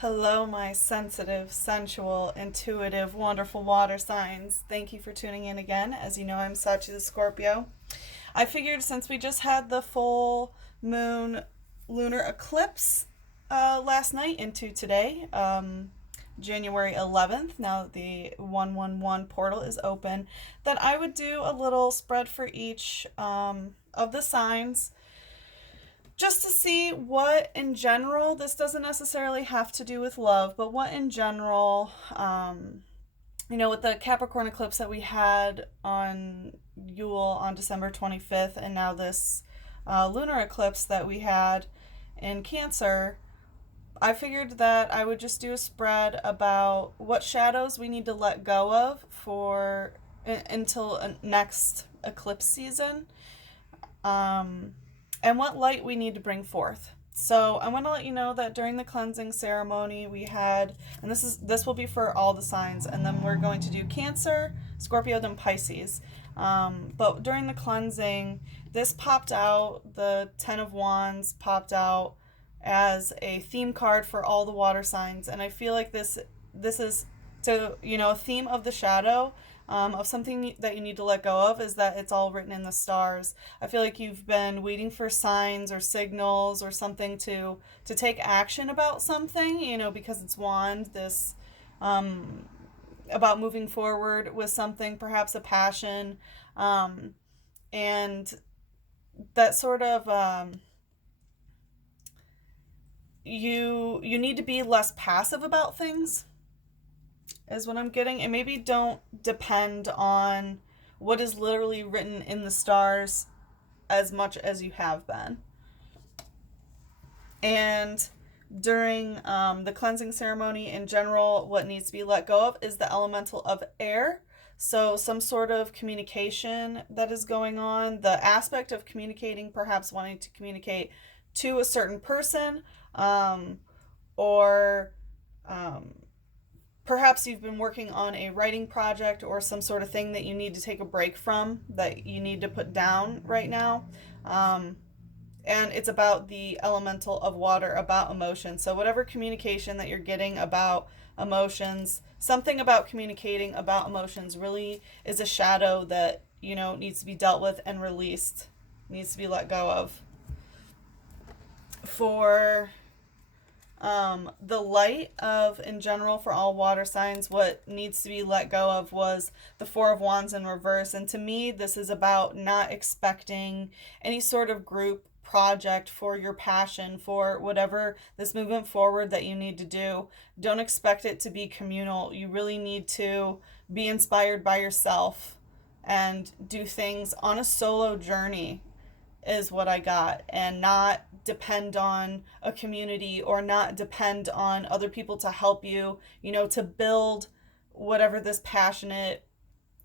Hello, my sensitive, sensual, intuitive, wonderful water signs. Thank you for tuning in again. As you know, I'm Sachi the Scorpio. I figured since we just had the full moon lunar eclipse last night into today, January 11th, now that the 111 portal is open, that I would do a little spread for each of the signs just to see what in general, this doesn't necessarily have to do with love, but what in general, with the Capricorn eclipse that we had on Yule on December 25th, and now this lunar eclipse that we had in Cancer, I figured that I would just do a spread about what shadows we need to let go of for until next eclipse season. And what light we need to bring forth. So I want to let you know that during the cleansing ceremony we had, and this will be for all the signs, and then we're going to do Cancer, Scorpio, then Pisces. But during the cleansing, this popped out. The Ten of Wands popped out as a theme card for all the water signs, and I feel like this is to a theme of the shadow. Of something that you need to let go of is that it's all written in the stars. I feel like you've been waiting for signs or signals or something to take action about something, because it's wand, this about moving forward with something, perhaps a passion, and that sort of you need to be less passive about things is what I'm getting. And maybe don't depend on what is literally written in the stars as much as you have been. And during the cleansing ceremony in general, what needs to be let go of is the elemental of air. So some sort of communication that is going on, the aspect of communicating, perhaps wanting to communicate to a certain person, or perhaps you've been working on a writing project or some sort of thing that you need to take a break from, that you need to put down right now. And it's about the elemental of water, about emotion. So whatever communication that you're getting about emotions, something about communicating about emotions really is a shadow that, needs to be dealt with and released, needs to be let go of. For the light of, in general, for all water signs, what needs to be let go of was the Four of Wands in reverse. And to me, this is about not expecting any sort of group project for your passion, for whatever this movement forward that you need to do. Don't expect it to be communal. You really need to be inspired by yourself and do things on a solo journey is what I got, and not depend on a community or not depend on other people to help you, to build whatever this passionate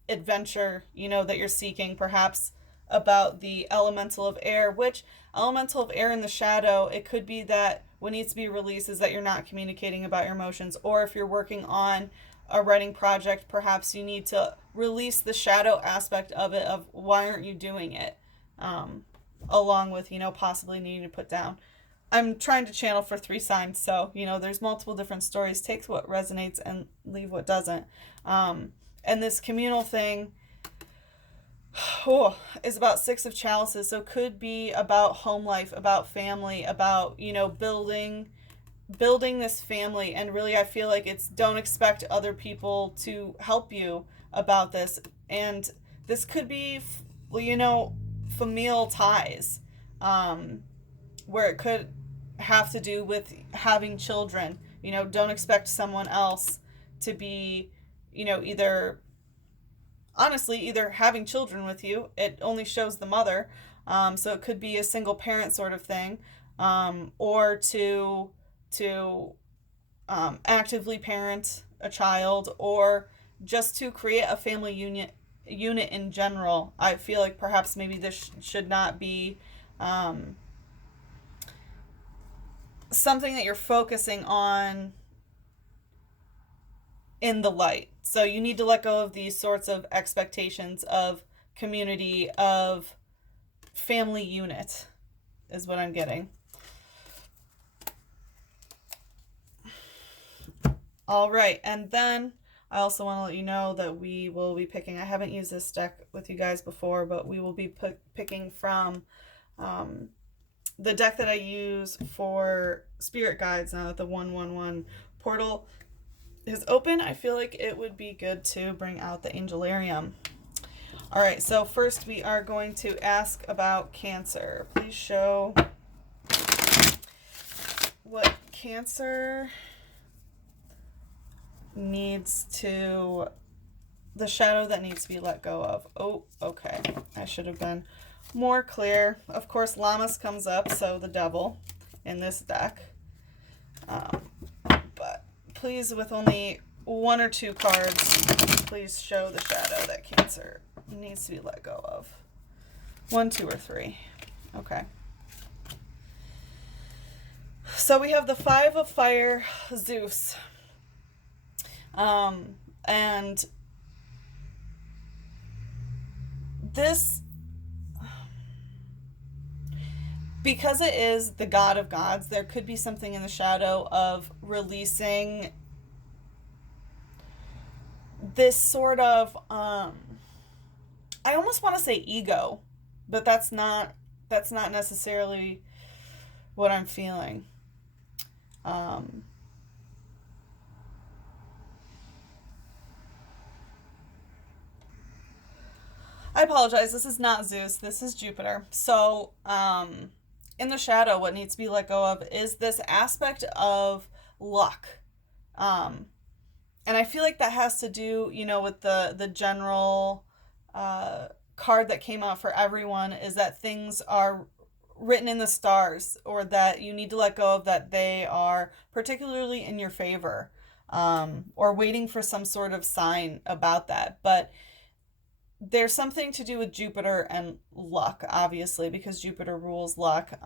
adventure, that you're seeking, perhaps about the elemental of air, which elemental of air in the shadow, it could be that what needs to be released is that you're not communicating about your emotions, or if you're working on a writing project, perhaps you need to release the shadow aspect of it, of why aren't you doing it, along with, possibly needing to put down. I'm trying to channel for three signs, so, there's multiple different stories. Take what resonates and leave what doesn't. And this communal thing is about Six of Chalices, so could be about home life, about family, about, building this family. And really, I feel like it's don't expect other people to help you about this. And this could be, familial ties, where it could have to do with having children. Don't expect someone else to be, either having children with you. It only shows the mother. So it could be a single parent sort of thing, or to actively parent a child, or just to create a family unit in general. I feel like perhaps maybe this should not be something that you're focusing on in the light. So you need to let go of these sorts of expectations of community, of family unit, is what I'm getting. All right, and then I also want to let you know that we will be picking, I haven't used this deck with you guys before, but we will be picking from um, the deck that I use for spirit guides now that the 111 portal is open. I feel like it would be good to bring out the Angelarium. All right, so first we are going to ask about Cancer. Please show what Cancer needs to, the shadow that needs to be let go of. Oh, okay. I should have been more clear. Of course, Lammas comes up, so the devil in this deck. But please, with only one or two cards, please show the shadow that Cancer needs to be let go of. 1, 2, or 3. Okay. So we have the 5 of Fire, Zeus. And this, because it is the god of gods, there could be something in the shadow of releasing this sort of, I almost want to say ego, but that's not necessarily what I'm feeling. I apologize. This is not Zeus. This is Jupiter. So, in the shadow, what needs to be let go of is this aspect of luck. And I feel like that has to do, with the general card that came out for everyone, is that things are written in the stars, or that you need to let go of, that they are particularly in your favor, or waiting for some sort of sign about that. But there's something to do with Jupiter and luck, obviously, because Jupiter rules luck,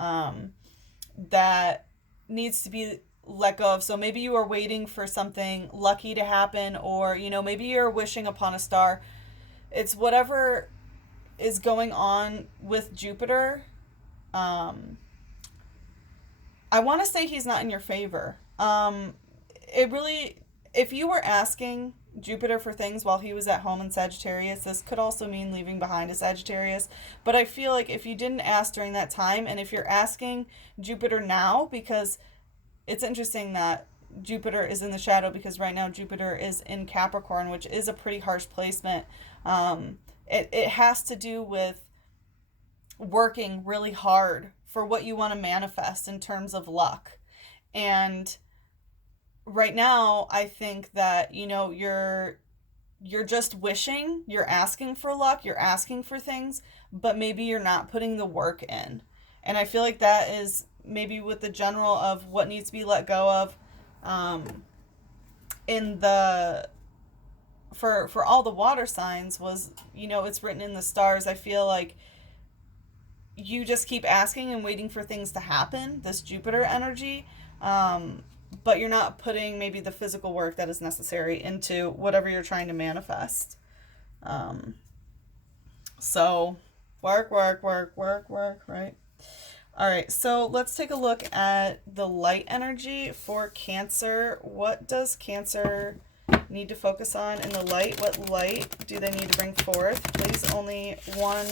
that needs to be let go of. So maybe you are waiting for something lucky to happen, or, maybe you're wishing upon a star. It's whatever is going on with Jupiter. I want to say he's not in your favor. It really, if you were asking Jupiter for things while he was at home in Sagittarius, this could also mean leaving behind a Sagittarius. But I feel like if you didn't ask during that time, and if you're asking Jupiter now, because it's interesting that Jupiter is in the shadow, because right now Jupiter is in Capricorn, which is a pretty harsh placement. It has to do with working really hard for what you want to manifest in terms of luck. And right now, I think that, you're just wishing, you're asking for luck, you're asking for things, but maybe you're not putting the work in. And I feel like that is maybe with the general of what needs to be let go of, in the, for all the water signs was, it's written in the stars. I feel like you just keep asking and waiting for things to happen, this Jupiter energy, but you're not putting maybe the physical work that is necessary into whatever you're trying to manifest. So work, right? All right, so let's take a look at the light energy for Cancer. What does Cancer need to focus on in the light? What light do they need to bring forth? Please, only 1,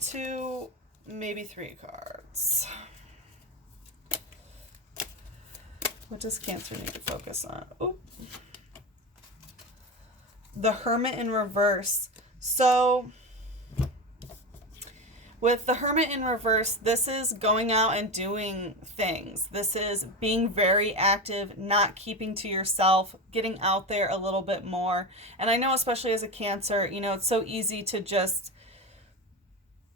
2, maybe 3 cards. What does Cancer need to focus on? Oop. The Hermit in reverse. So with the Hermit in reverse, this is going out and doing things. This is being very active, not keeping to yourself, getting out there a little bit more. And I know, especially as a Cancer, it's so easy to just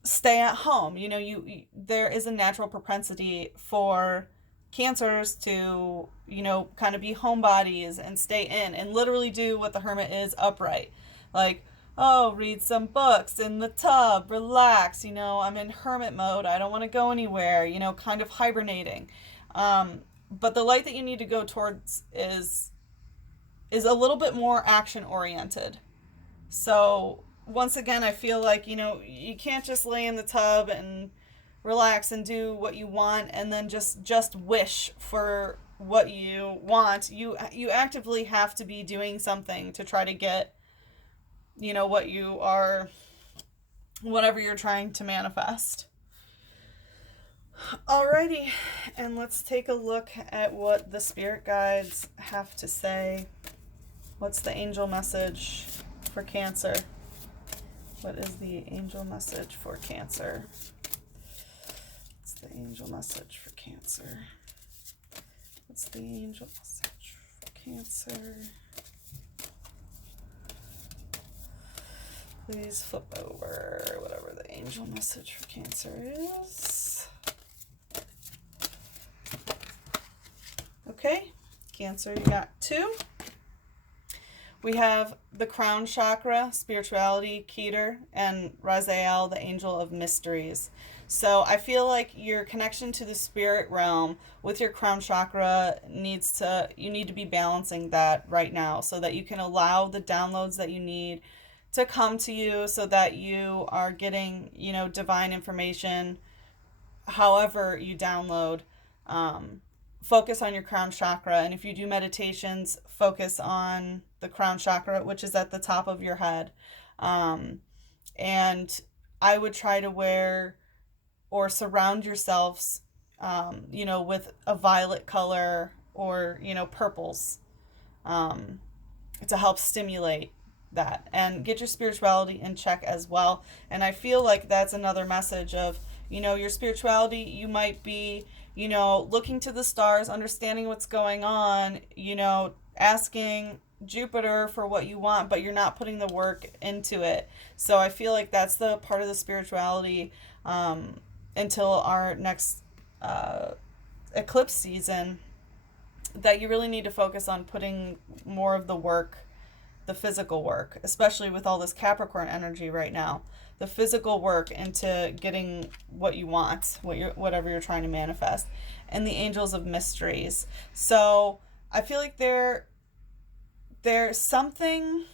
stay at home. You there is a natural propensity for Cancers to, kind of be homebodies and stay in and literally do what the Hermit is upright. Like, oh, read some books in the tub, relax, I'm in hermit mode, I don't want to go anywhere, kind of hibernating. But the light that you need to go towards is a little bit more action oriented. So once again, I feel like, you can't just lay in the tub and relax and do what you want and then just wish for what you want, you actively have to be doing something to try to get, what you are, whatever you're trying to manifest. Alrighty, and let's take a look at what the spirit guides have to say. What's the angel message for Cancer? What is the angel message for Cancer? What's the angel message for Cancer? What's the angel message for Cancer? Please flip over whatever the angel message for Cancer is. Okay, Cancer, you got 2. We have the crown chakra, spirituality, Keter, and Raziel, the angel of mysteries. So I feel like your connection to the spirit realm with your crown chakra you need to be balancing that right now so that you can allow the downloads that you need to come to you, so that you are getting, divine information however you download. Focus on your crown chakra, and if you do meditations, focus on the crown chakra, which is at the top of your head. And I would try to wear or surround yourselves, with a violet color or, purples, to help stimulate that and get your spirituality in check as well. And I feel like that's another message of, your spirituality. You might be, looking to the stars, understanding what's going on, asking Jupiter for what you want, but you're not putting the work into it. So I feel like that's the part of the spirituality until our next eclipse season, that you really need to focus on putting more of the work, the physical work, especially with all this Capricorn energy right now, the physical work into getting what you want, whatever you're trying to manifest. And the angels of mysteries. So I feel like there's something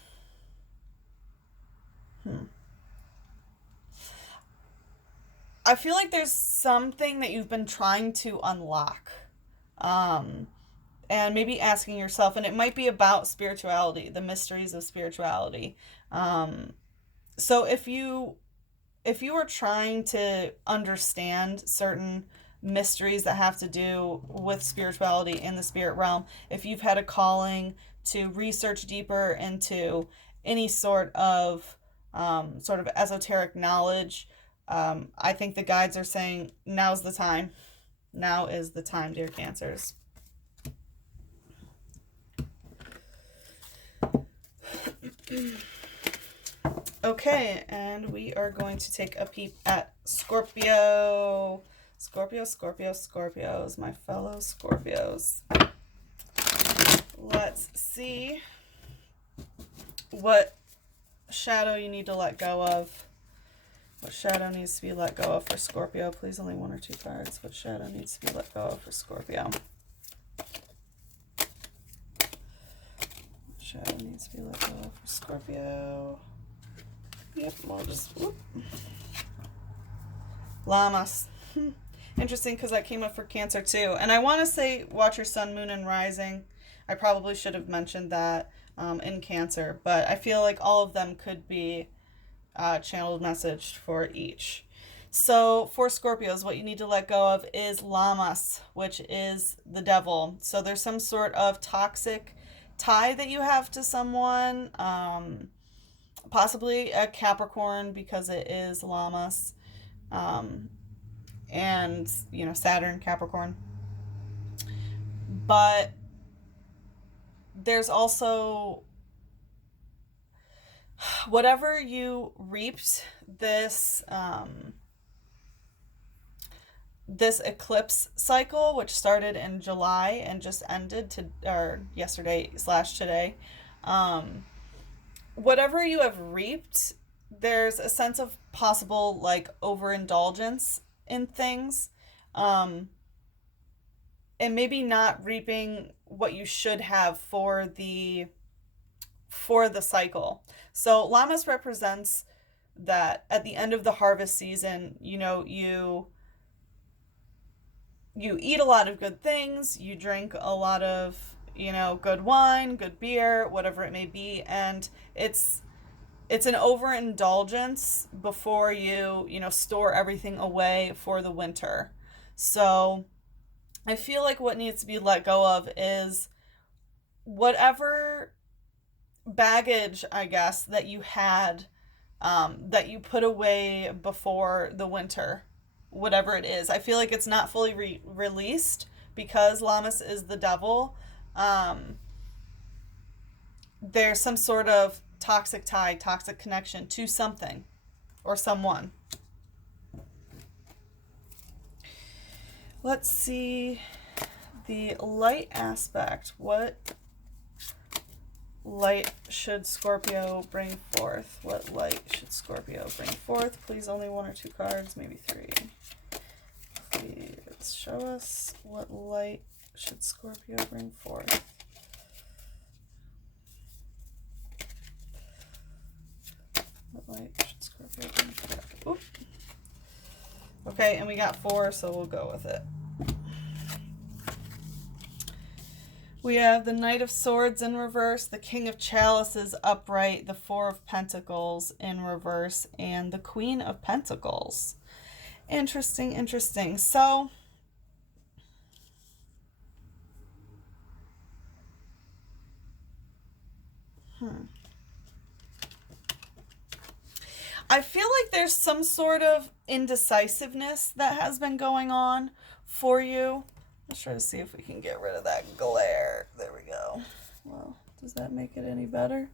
I feel like there's something that you've been trying to unlock. And maybe asking yourself, and it might be about spirituality, the mysteries of spirituality. So if you are trying to understand certain mysteries that have to do with spirituality in the spirit realm, if you've had a calling to research deeper into any sort of esoteric knowledge, I think the guides are saying now's the time. Now is the time, dear Cancers. Okay, and we are going to take a peep at Scorpio. Scorpios, my fellow Scorpios. Let's see what shadow you need to let go of. What shadow needs to be let go of for Scorpio? Please, only 1 or 2 cards. What shadow needs to be let go of for Scorpio? What shadow needs to be let go of for Scorpio? Yep, we'll just... Whoop. Llamas. Interesting, because that came up for Cancer too. And I want to say watch your sun, moon, and rising. I probably should have mentioned that in Cancer. But I feel like all of them could be channeled message for each. So for Scorpios, what you need to let go of is Llamas, which is the devil. So there's some sort of toxic tie that you have to someone, possibly a Capricorn because it is Llamas, and Saturn, Capricorn. But there's also whatever you reaped this this eclipse cycle, which started in July and just ended yesterday/today. Whatever you have reaped, there's a sense of possible overindulgence in things, and maybe not reaping what you should have for the cycle. So Llamas represents that at the end of the harvest season, you you eat a lot of good things, you drink a lot of, good wine, good beer, whatever it may be, and it's an overindulgence before you store everything away for the winter. So I feel like what needs to be let go of is whatever baggage, I guess, that you had, that you put away before the winter, whatever it is. I feel like it's not fully released because Lammas is the devil. There's some sort of toxic tie, toxic connection to something or someone. Let's see the light aspect. What light should Scorpio bring forth? What light should Scorpio bring forth? Please, only one or two cards, maybe three. Please show us what light should Scorpio bring forth. What light should Scorpio bring forth? Oop. Okay, and we got 4, so we'll go with it. We have the Knight of Swords in reverse, the King of Chalices upright, the 4 of Pentacles in reverse, and the Queen of Pentacles. Interesting, interesting. So, I feel like there's some sort of indecisiveness that has been going on for you. Let's try to see if we can get rid of that glare. There we go. Well, does that make it any better?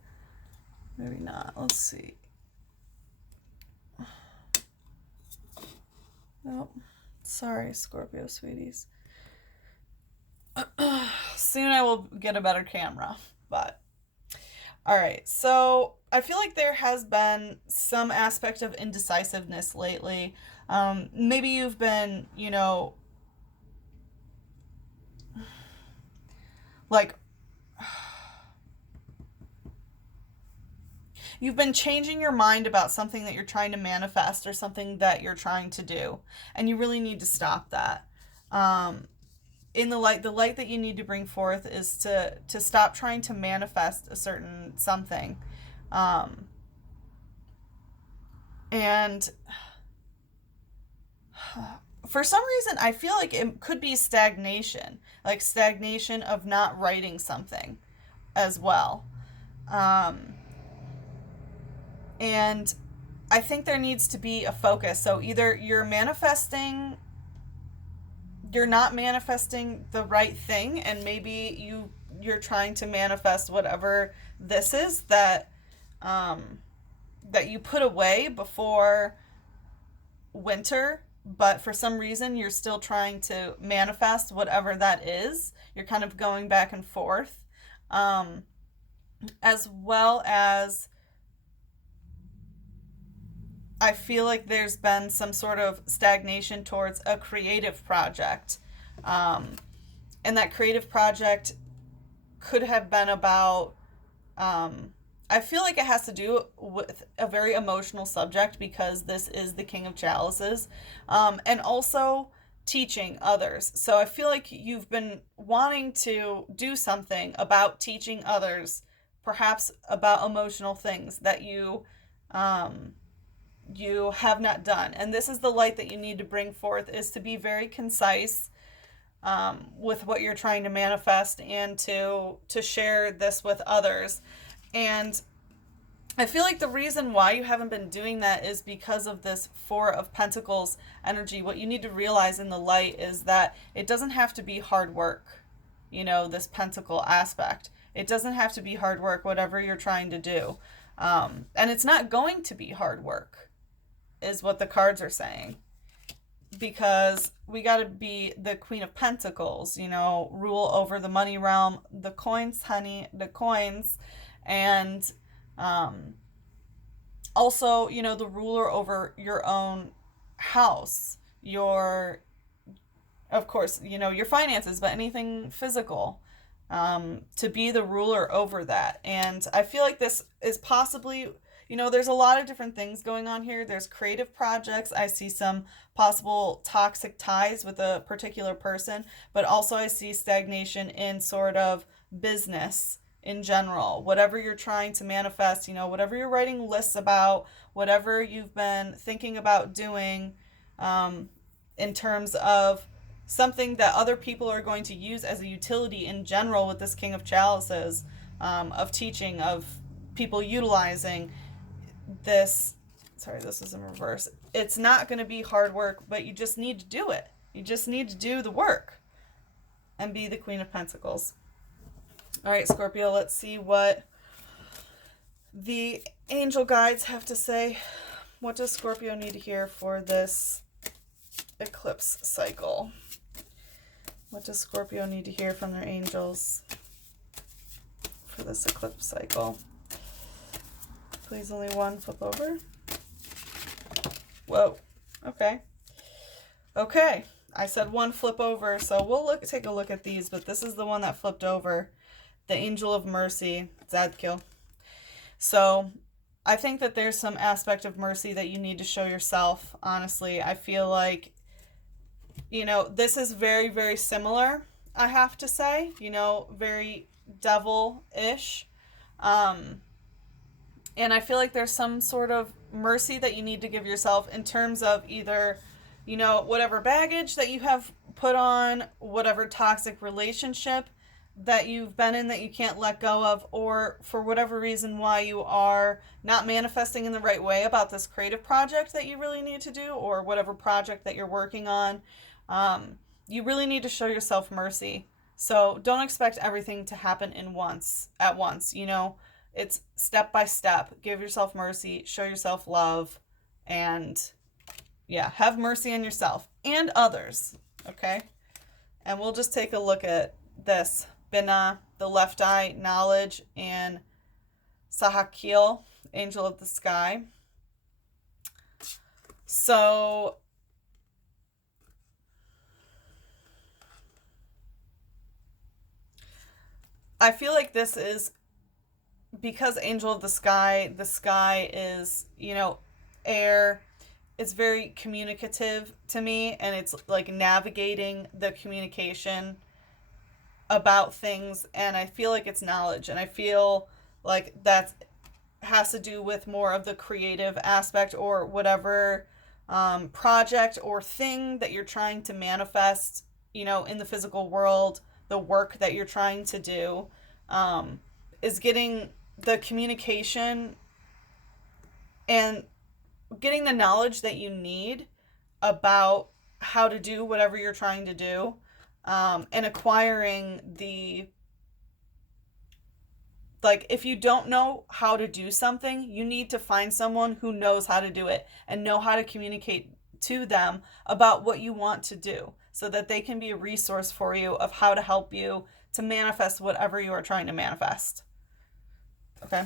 Maybe not. Let's see. Nope. Sorry, Scorpio sweeties. Soon I will get a better camera, but all right. So I feel like there has been some aspect of indecisiveness lately. Maybe you've been, like, you've been changing your mind about something that you're trying to manifest or something that you're trying to do, and you really need to stop that. In the light that you need to bring forth is to stop trying to manifest a certain something. And for some reason, I feel like it could be stagnation, like stagnation of not writing something as well. And I think there needs to be a focus. So either you're not manifesting the right thing, and maybe you're trying to manifest whatever this is that you put away before winter, but for some reason you're still trying to manifest whatever that is. You're kind of going back and forth, as well as I feel like there's been some sort of stagnation towards a creative project. And that creative project could have been about, I feel like it has to do with a very emotional subject because this is the King of Chalices. And also teaching others. So I feel like you've been wanting to do something about teaching others, perhaps about emotional things that you have not done. And this is the light that you need to bring forth, is to be very concise with what you're trying to manifest, and to share this with others. And I feel like the reason why you haven't been doing that is because of this 4 of Pentacles energy. What you need to realize in the light is that it doesn't have to be hard work, this Pentacle aspect. It doesn't have to be hard work, whatever you're trying to do. And it's not going to be hard work, is what the cards are saying, because we got to be the Queen of Pentacles, rule over the money realm, the coins, honey, the coins, and also, the ruler over your own house, of course, your finances, but anything physical, to be the ruler over that. And I feel like this is possibly, you know, there's a lot of different things going on here. There's creative projects. I see some possible toxic ties with a particular person, but also I see stagnation in sort of business in general. Whatever you're trying to manifest, you know, whatever you're writing lists about, whatever you've been thinking about doing, in terms of something that other people are going to use as a utility in general with this King of Chalices, of teaching, of people utilizing this. Sorry, this is in reverse. It's not going to be hard work, but you just need to do it. You just need to do the work and be the Queen of Pentacles. All right, Scorpio, let's see what the angel guides have to say. What does Scorpio need to hear for this eclipse cycle? What does Scorpio need to hear from their angels for this eclipse cycle? Please, only one. Flip over. Whoa. Okay. Okay. I said one, flip over, so we'll take a look at these, but this is the one that flipped over. The Angel of Mercy, Zadkiel. So I think that there's some aspect of mercy that you need to show yourself, honestly. I feel like, you know, this is very, very similar, I have to say, you know, very devil-ish. And I feel like there's some sort of mercy that you need to give yourself in terms of either, you know, whatever baggage that you have put on, whatever toxic relationship that you've been in that you can't let go of, or for whatever reason why you are not manifesting in the right way about this creative project that you really need to do, or whatever project that you're working on. You really need to show yourself mercy. So don't expect everything to happen at once, you know. It's step by step. Give yourself mercy, show yourself love, and yeah, have mercy on yourself and others, okay? And we'll just take a look at this. Binah, the left eye, knowledge, and Sachi, angel of the sky. So I feel like this is because angel of the sky is, you know, air. It's very communicative to me, and it's like navigating the communication about things, and I feel like it's knowledge, and I feel like that has to do with more of the creative aspect, or whatever project or thing that you're trying to manifest, you know, in the physical world. The work that you're trying to do is getting the communication and getting the knowledge that you need about how to do whatever you're trying to do, and acquiring the, like, if you don't know how to do something, you need to find someone who knows how to do it and know how to communicate to them about what you want to do, so that they can be a resource for you of how to help you to manifest whatever you are trying to manifest. Okay?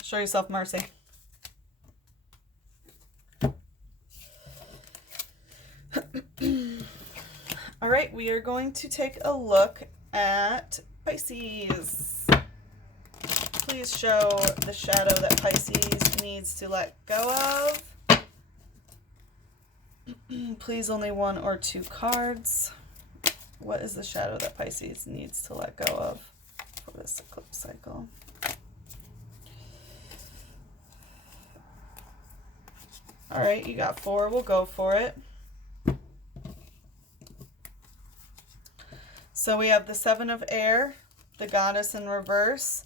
Show yourself mercy. All right, we are going to take a look at Pisces. Please show the shadow that Pisces needs to let go of. Please, only one or two cards. What is the shadow that Pisces needs to let go of for this eclipse cycle? All right, you got 4. We'll go for it. So we have the 7 of air, the goddess in reverse.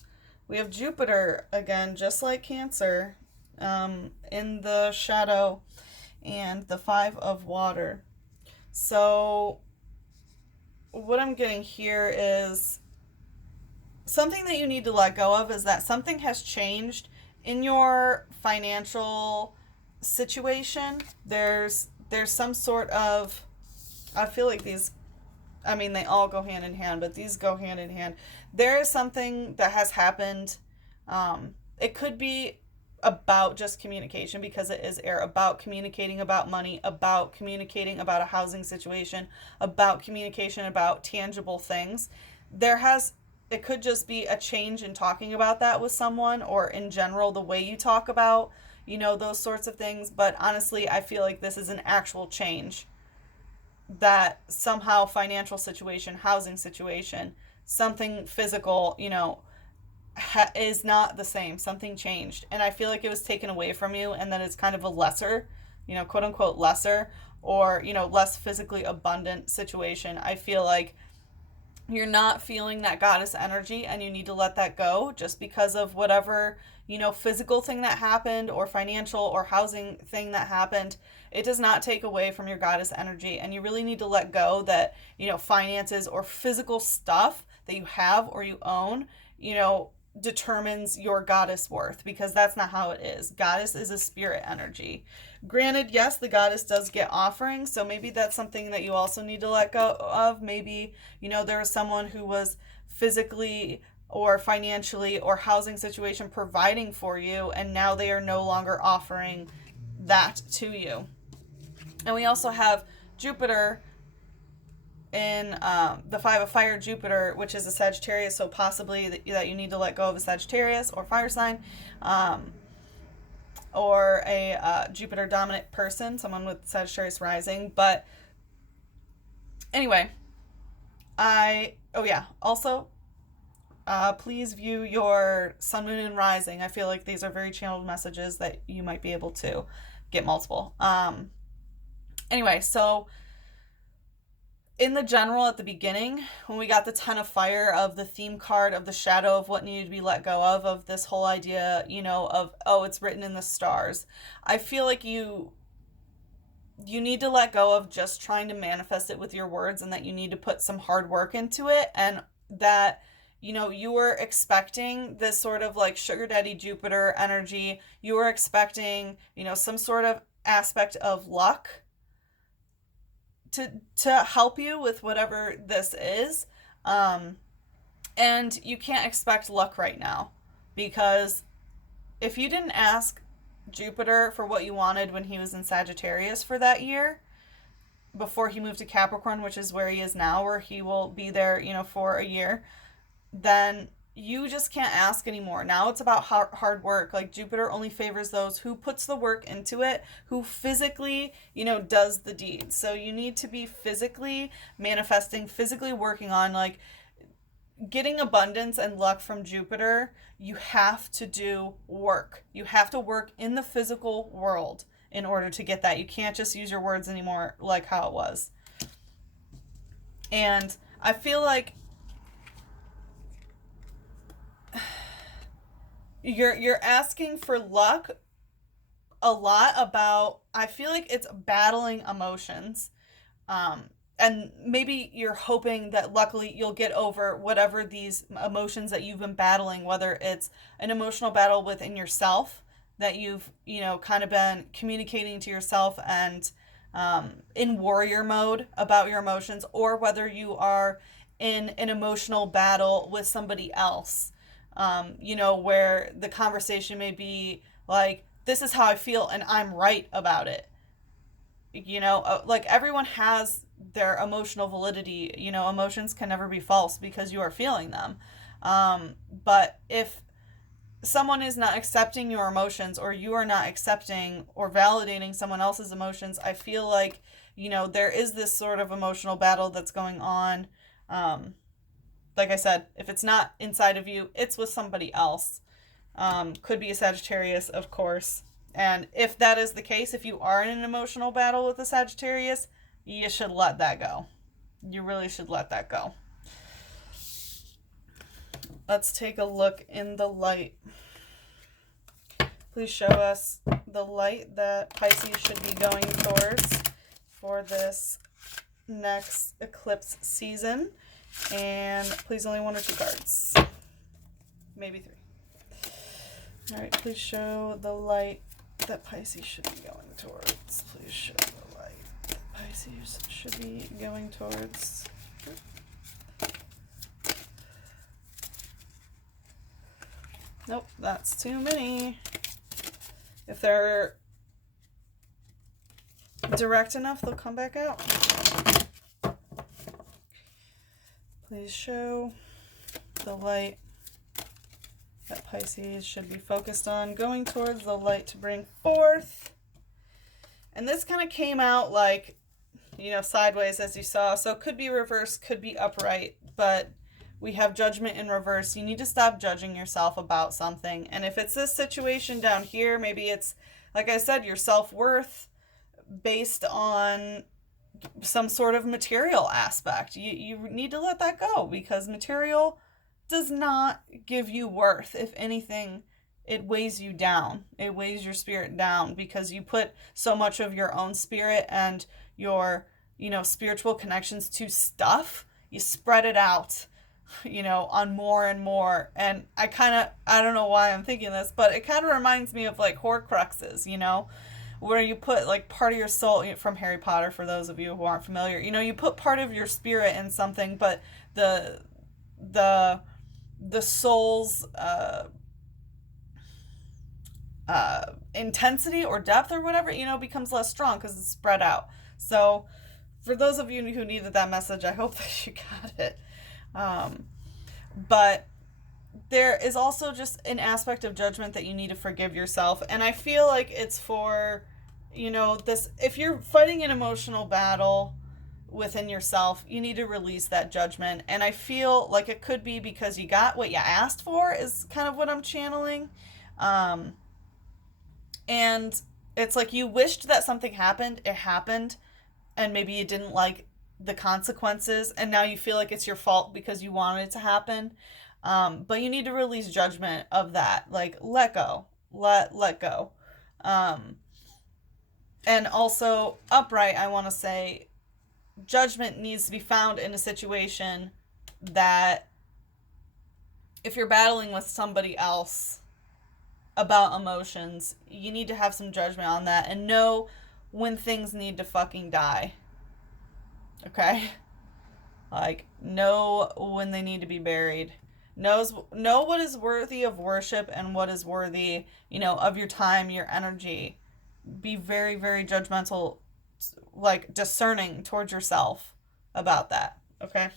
We have Jupiter, again, just like Cancer, in the shadow, and the 5 of water. So what I'm getting here is something that you need to let go of is that something has changed in your financial situation. There's some sort of, I feel like these, I mean, they all go hand in hand, but these go hand in hand. There is something that has happened. It could be about just communication, because it is air, about communicating about money, about communicating about a housing situation, about communication about tangible things. There has it could just be a change in talking about that with someone, or in general, the way you talk about, those sorts of things. But honestly, I feel like this is an actual change, that somehow financial situation, housing situation, something physical, is not the same. Something changed. And I feel like it was taken away from you, and that it's kind of a lesser, quote unquote, lesser, or, less physically abundant situation. I feel like you're not feeling that goddess energy, and you need to let that go just because of whatever, physical thing that happened, or financial or housing thing that happened. It does not take away from your goddess energy, and you really need to let go that, finances or physical stuff that you have or you own, determines your goddess worth, because that's not how it is. Goddess is a spirit energy. Granted, yes, the goddess does get offerings, so maybe that's something that you also need to let go of. Maybe, there was someone who was physically or financially or housing situation providing for you, and now they are no longer offering that to you. And we also have Jupiter in the Five of Fire, Jupiter, which is a Sagittarius, so possibly that you need to let go of a Sagittarius or fire sign, or a Jupiter dominant person, someone with Sagittarius rising. But anyway, also, please view your sun, moon, and rising. I feel like these are very channeled messages that you might be able to get multiple. Anyway, so in the general, at the beginning, when we got the Ten of Fire of the theme card of the shadow of what needed to be let go of this whole idea, of, oh, it's written in the stars. I feel like you need to let go of just trying to manifest it with your words, and that you need to put some hard work into it, and that, you were expecting this sort of like sugar daddy Jupiter energy. You were expecting, some sort of aspect of luck to help you with whatever this is. And you can't expect luck right now, because if you didn't ask Jupiter for what you wanted when he was in Sagittarius for that year, before he moved to Capricorn, which is where he is now, where he will be there, for a year, then you just can't ask anymore. Now it's about hard work. Like, Jupiter only favors those who puts the work into it, who physically, does the deeds. So you need to be physically manifesting, physically working on, like, getting abundance and luck from Jupiter. You have to do work. You have to work in the physical world in order to get that. You can't just use your words anymore like how it was. And I feel like you're asking for luck a lot about, I feel like it's battling emotions. And maybe you're hoping that luckily you'll get over whatever these emotions that you've been battling, whether it's an emotional battle within yourself that you've, kind of been communicating to yourself and in warrior mode about your emotions, or whether you are in an emotional battle with somebody else, where the conversation may be like, this is how I feel and I'm right about it. Like, everyone has their emotional validity. Emotions can never be false because you are feeling them. But if someone is not accepting your emotions, or you are not accepting or validating someone else's emotions, I feel like, there is this sort of emotional battle that's going on. Like I said, if it's not inside of you, it's with somebody else. Could be a Sagittarius, of course. And if that is the case, if you are in an emotional battle with a Sagittarius, you should let that go. You really should let that go. Let's take a look in the light. Please show us the light that Pisces should be going towards for this next eclipse season. And please, only 1 or 2 cards. Maybe 3. All right, please show the light that Pisces should be going towards. Please show the light that Pisces should be going towards. Nope, that's too many. If they're direct enough, they'll come back out. Please show the light that Pisces should be focused on? Going towards the light to bring forth. And this kind of came out like, you know, sideways as you saw. So it could be reversed, could be upright, but we have Judgment in reverse. You need to stop judging yourself about something. And if it's this situation down here, maybe it's, like I said, your self-worth based on some sort of material aspect. You need to let that go, because material does not give you worth. If anything, it weighs you down. It weighs your spirit down, because you put so much of your own spirit and your, you know, spiritual connections to stuff. You spread it out, you know, on more and more. And I don't know why I'm thinking this, but it kind of reminds me of like Horcruxes, you know, where you put like part of your soul, from Harry Potter, for those of you who aren't familiar, you know, you put part of your spirit in something, but the soul's intensity or depth or whatever, you know, becomes less strong because it's spread out. So for those of you who needed that message, I hope that you got it. But there is also just an aspect of judgment that you need to forgive yourself. And I feel like it's for, you know, this, if you're fighting an emotional battle within yourself, you need to release that judgment. And I feel like it could be because you got what you asked for, is kind of what I'm channeling. And it's like you wished that something happened, it happened, and maybe you didn't like the consequences, and now you feel like it's your fault because you wanted it to happen. But you need to release judgment of that. Like, let go. Let go. And also, upright, I want to say, judgment needs to be found in a situation that if you're battling with somebody else about emotions, you need to have some judgment on that and know when things need to fucking die. Okay? Like, know when they need to be buried. Know what is worthy of worship and what is worthy, you know, of your time, your energy. Be very, very judgmental, like discerning towards yourself about that. Okay?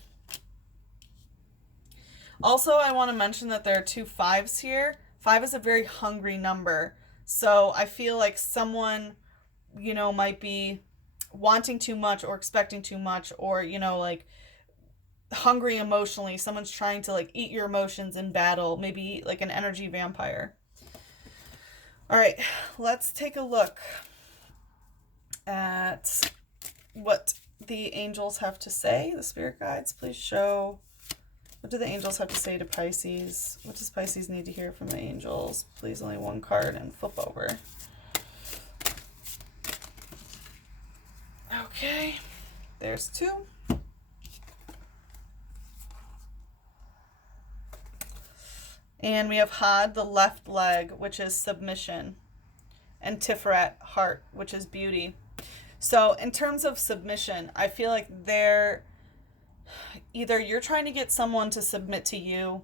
Also, I want to mention that there are 2 5s here. 5 is a very hungry number. So I feel like someone, you know, might be wanting too much or expecting too much, or, you know, like hungry emotionally. Someone's trying to like eat your emotions in battle, maybe like an energy vampire. All right, let's take a look at what the angels have to say. The spirit guides, please show. What do the angels have to say to Pisces? What does Pisces need to hear from the angels? Please, only one card and flip over. Okay, there's 2. And we have Had, the left leg, which is submission, and Tiferet, heart, which is beauty. So in terms of submission, I feel like either you're trying to get someone to submit to you,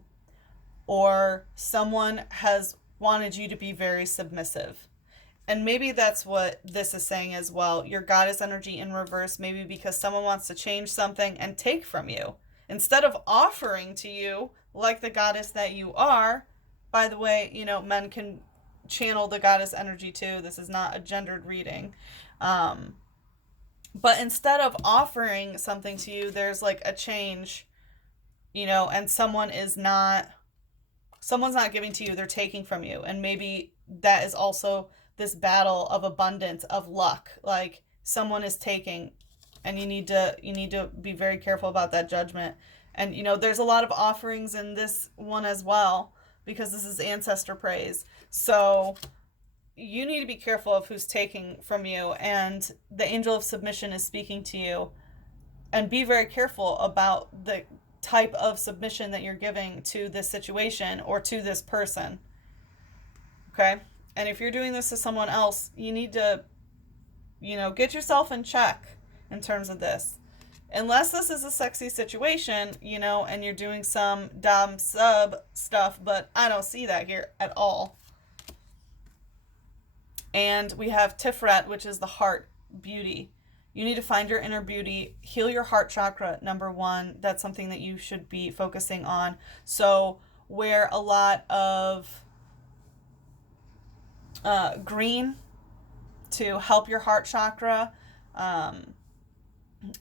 or someone has wanted you to be very submissive. And maybe that's what this is saying as well. Your goddess energy in reverse, maybe because someone wants to change something and take from you. Instead of offering to you like the goddess that you are. By the way, you know, men can channel the goddess energy too. This is not a gendered reading. But instead of offering something to you, there's like a change, you know, and someone's not giving to you, they're taking from you. And maybe that is also this battle of abundance, of luck. Like someone is taking, and you need to be very careful about that judgment. And, you know, there's a lot of offerings in this one as well, because this is ancestor praise. So you need to be careful of who's taking from you. And the angel of submission is speaking to you. And be very careful about the type of submission that you're giving to this situation or to this person. Okay? And if you're doing this to someone else, you need to, you know, get yourself in check in terms of this. Unless this is a sexy situation, you know, and you're doing some dom sub stuff, but I don't see that here at all. And we have Tiferet, which is the heart, beauty. You need to find your inner beauty, heal your heart chakra, number one. That's something that you should be focusing on. So wear a lot of green to help your heart chakra.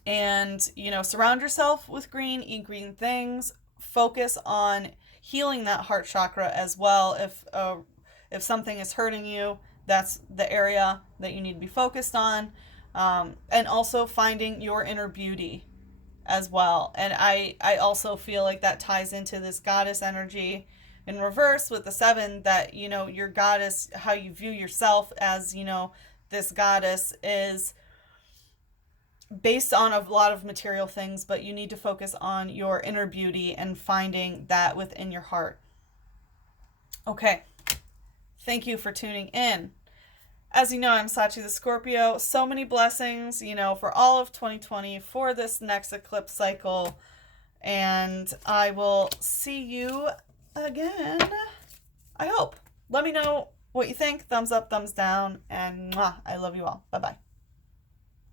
And, you know, surround yourself with green, eat green things, focus on healing that heart chakra as well. If something is hurting you, that's the area that you need to be focused on. And also finding your inner beauty as well. And I also feel like that ties into this goddess energy in reverse with the 7, that, you know, your goddess, how you view yourself as, you know, this goddess is based on a lot of material things, but you need to focus on your inner beauty and finding that within your heart. Okay. Thank you for tuning in. As you know, I'm Sachi the Scorpio. So many blessings, you know, for all of 2020, for this next eclipse cycle. And I will see you again, I hope. Let me know what you think. Thumbs up, thumbs down, and mwah, I love you all. Bye-bye.